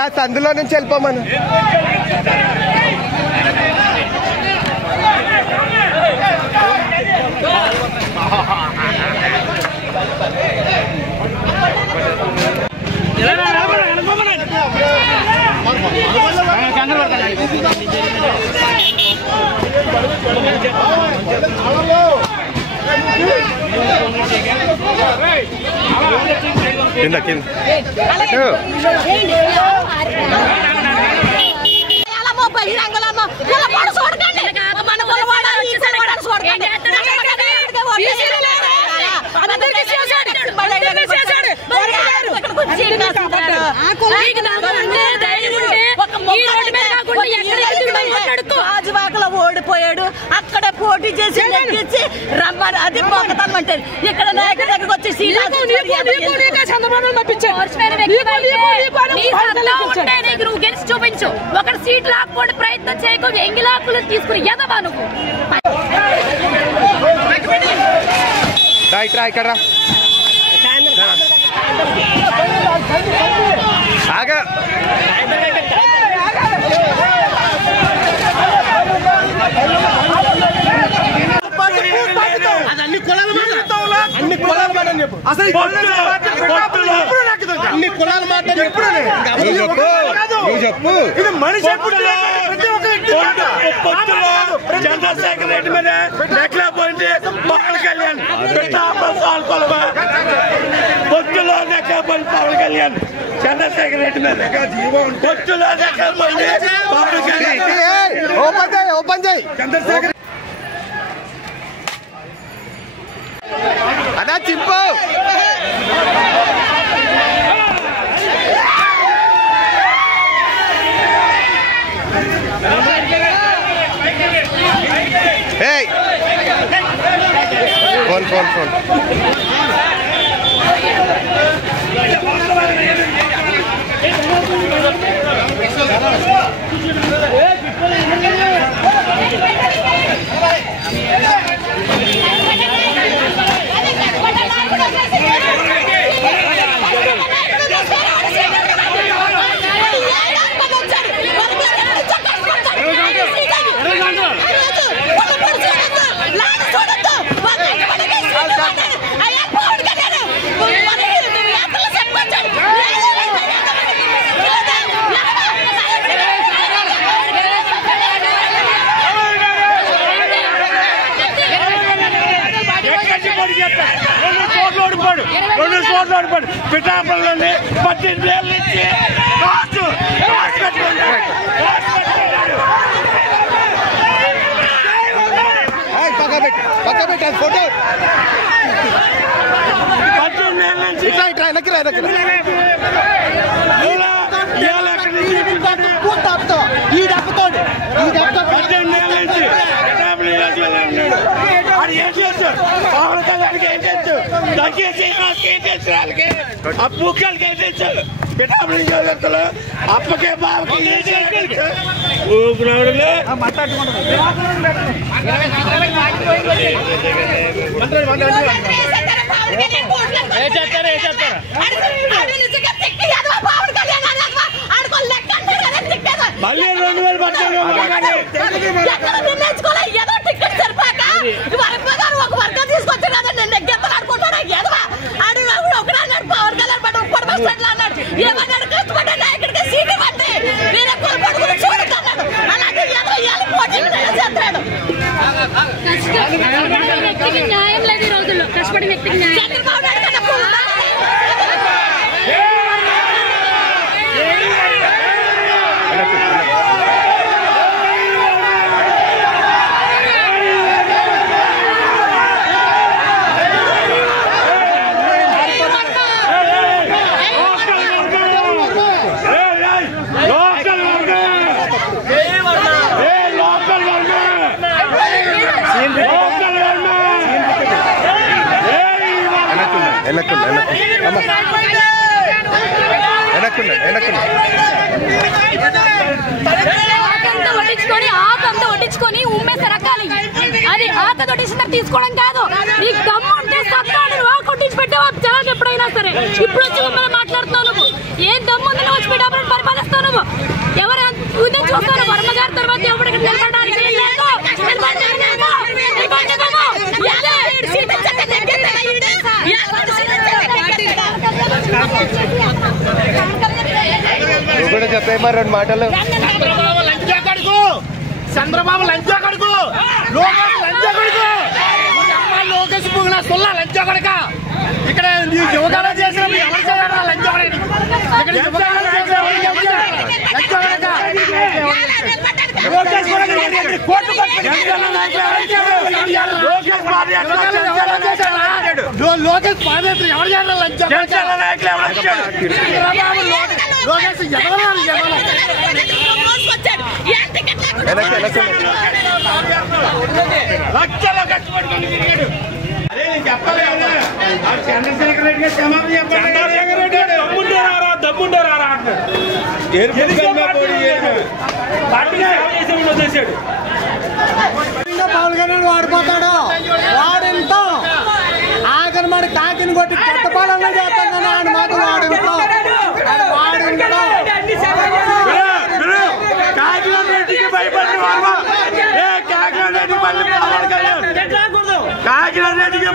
ఆ సందులో నుంచి వెళ్ళిపోమను. కింద కింద గాజువాకలో ఓడిపోయాడు, అక్కడ పోటీ చేసి నెగ్గించి రమ్మని అది పోకతమ్మంటారు. ఇక్కడ నాయకుడి దగ్గరకు వచ్చి నువ్వు గెలిచి చూపించు. ఒకటి సీట్ లాక్కోండి ప్రయత్నం చేయకు, ఎంగి లాక్కులు తీసుకుని ఎదవా నువ్వు. ఇక్కడ ఆగా అన్ని కులాల మాట చెప్పు. అసలు అన్ని కులాల మాట చెప్పు. ఇది మనిషి చంద్రశేఖర్ రెడ్డి మీద నెక్కలేకపోయింది పవన్ కళ్యాణ్. పొత్తులో నెక్కలేకపోయింది పవన్ కళ్యాణ్. చంద్రశేఖర్ రెడ్డి మీద పొత్తులో నెక్కలేకపోయింది పవన్ కళ్యాణ్. ఓపెన్ చేయి చంద్రశేఖర్ అదా చింపు. ఫోన్ ఫోన్ ఫోన్ పిఠాపురంలోని 18 ఏళ్ళ నుంచి పక్క పెట్టి ఫోటో 18 ఏళ్ళ నుంచి పవన్ కళ్యాణ్కి ఏం తెలుసు, దయచేసి ఏం తెలుసు, వాళ్ళకి ఆ పూకలకి ఏం తెలుసు, పిఠాపురం నియోజకవర్గంలో అప్పకే బాబుకి మళ్ళీ 2018 ఒక వర్గం తీసుకొచ్చాడు కదా, నేను నెగ్గెత్తలు ఆడుకుంటాడు ఎదవా ఆడు ఒకడు అన్నాడు పవన్ కళ్యాణ్ పట్టు ఉప్పటి బస్ స్టాండ్ లో అన్నాడు. ఏమన్నాడు కష్టపడ్డా నాయకుడికి సీట్ ఇవ్వండి మీరు ఎక్కువ పడుకుని చూడన్నాడు. అలాగే ఎదవ పోటీ చేస్తున్నాడు. వ్యక్తికి న్యాయం లేదు ఈ రోజుల్లో. కష్టపడి వ్యక్తికి న్యాయం. చంద్రబాబు నాయుడు కన్నా ఆకంతా వడ్డించుకొని ఉమ్మేసి రకాలి. అది ఆక తొట్టిసిన తీసుకోవడం కాదు. నీకు దమ్ము ఉంటే సత్తాడు కొట్టించి పెట్టావా జనాలకు ఎప్పుడైనా సరే. ఇప్పుడు వచ్చి మిమ్మల్ని మాట్లాడుతున్నావు. నువ్వు ఏం దమ్ము ఉందని వచ్చి పెట్టావు పరిపాలిస్తావు. చెప్పేమో రెండు మాటలు. చంద్రబాబు లంచా కొడుకు, చంద్రబాబు లంచా కొడుకు, లోకేష్ లంచా కొడుకు, లోకేష్ పువ్వున సుల్ల లంచా కొడుక. ఇక్కడ యువకాల చేసిన ఎవరు చేయాలి లంచా కొడుకు? ఇక్కడ యువకాల చేసిన లంచా కొడుక. లోకేష్ లోకేష్ పాదయాత్ర ఎవరు చేయాలి లంచా లోకేష్ లక్షలో కష్టపడుతుంది. అదే నేను చెప్పలేదు చంద్రశేఖర్ రెడ్డి గారు క్షమాపణ చెప్పండి. చంద్రశేఖర్ రెడ్డి గారు దమ్ముండే రారా అంటారు. పవన్ కళ్యాణ్ వాడిపోతాడు, వాడింటాం ఆఖరి మరి కాకిని కొట్టి కొత్త పాలన చేస్తాను ఆయన మాత్రం వాడింటాం కాకినాడ రెడ్డికి భయపడి కాకినాడ రెడ్డి మళ్ళీ పవన్ కళ్యాణ్ కాకినాడ రెడ్డికి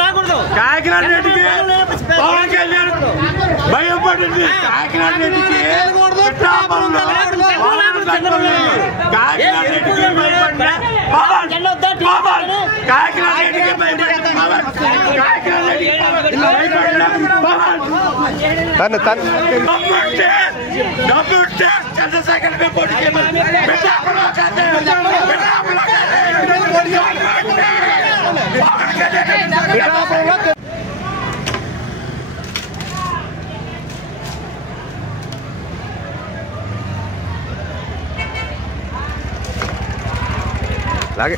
రాకూడదు. కాకినాడ రెడ్డికి పవన్ కళ్యాణ్ భయపడింది. కాకినాడ రెడ్డికి కాకినాడ రెడ్డికి భయపడిన పవన్ కాకినాడ రెడ్డికి భయపడిన పవన్ కాకినాడ రెడ్డికి భయపడిన పవన్ డబ్బుంటే చంద్రశేఖర్ పోటీ అలాగే